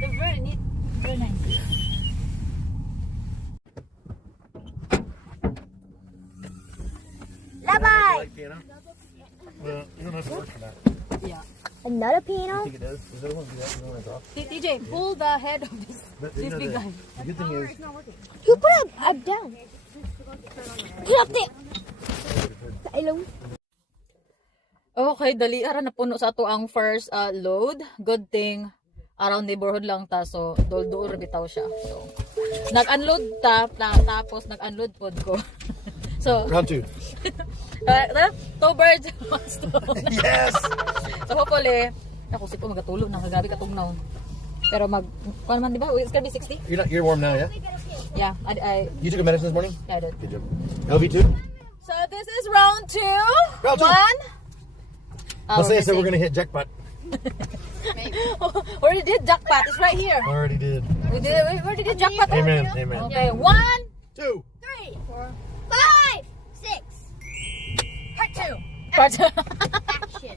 They're very neat. Very nice. Bye-bye. Like piano? Well, you don't have to work for that. Yeah. Another I piano? think it does. Does it want to do that? You don't want to drop? TJ, pull the head of this, But this big guy. the good thing is, You put up down. Put up there. Sa ilong. Okay, dali ara na puno sa ato ang first load. Good thing around neighborhood lang ta, so dol-dol bitaw siya. So nag-unload tapos nag-unload pod ko. So round 2. two birds one stone. Yes! So hopefully ako sipo magatulog nang kagabi katugnaw. Pero kuan man di ba? It's gonna be 60? You're warm now, yeah? Yeah, I You took a medicine this morning? yeah, I did. Good job. LV2? So this is round 2. Round two. 1. Let's say we're going to hit jackpot. We already did jackpot. It's right here. Already did. We already did jackpot. Amen. Amen. Okay, 1, 2. 3, 4, 5, 6. part 2. Part 2. Action.